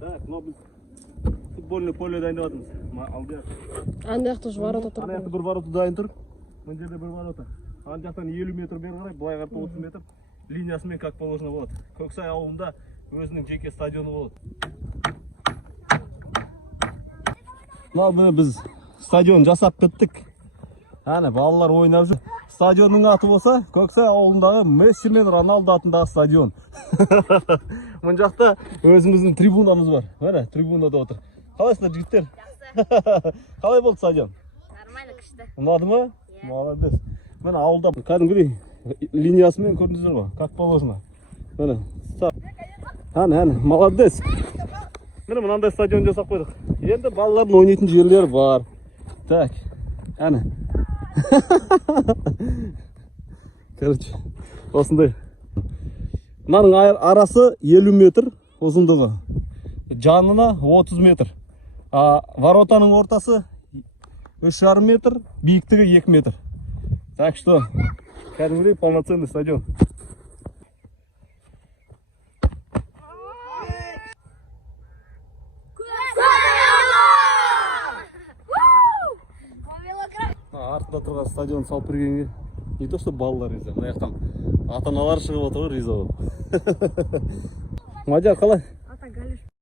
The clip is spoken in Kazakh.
Так, но біз футбольный поле дайындап жатырмыз. Алды. Анда жақта уже ворота тұр. Ана жақта бір ворота дайын тұр. Мына жерде бір ворота. Ана жақтан 50 метр бері қарай, былай қарай 30 метр линиясымен как положено болады. Көксай ауылында өзінің жеке стадионы болады. Мына біз стадион жасап біттік. Ана балалар ойнап жүр. Стадионның аты болса, Көксай ауылындағы Месси мен Роналду атындағы стадион. Мына жақта өзіміздің трибунамыз бар. Міне, трибунада отыр. Қалайсыздар, жігіттер? Қалай болды стадион? Нормально, күшті. Ұнады ма? Молодец. Міне ауылда кәдімгідей линиясымен көрдіңіздер ғой, как положено. Міне, әне, молодец. Міне мынандай стадион жасап қойдық. Енді балалардың ойнайтын жерлері бар. Так, әне. Короче, осындай. Мынаның арасы 50 метр ұзындығы. Жанына 30 метр. Воротаның ортасы 3,5 метр, биіктігі 2 метр. Так что, кәдімгідей полноценный стадион. Артында тұрған стадион салып бергенге не то что балалар риза, мына жақтан ата-аналар шығып отыр ғой риза болып. Мадияр, қалай?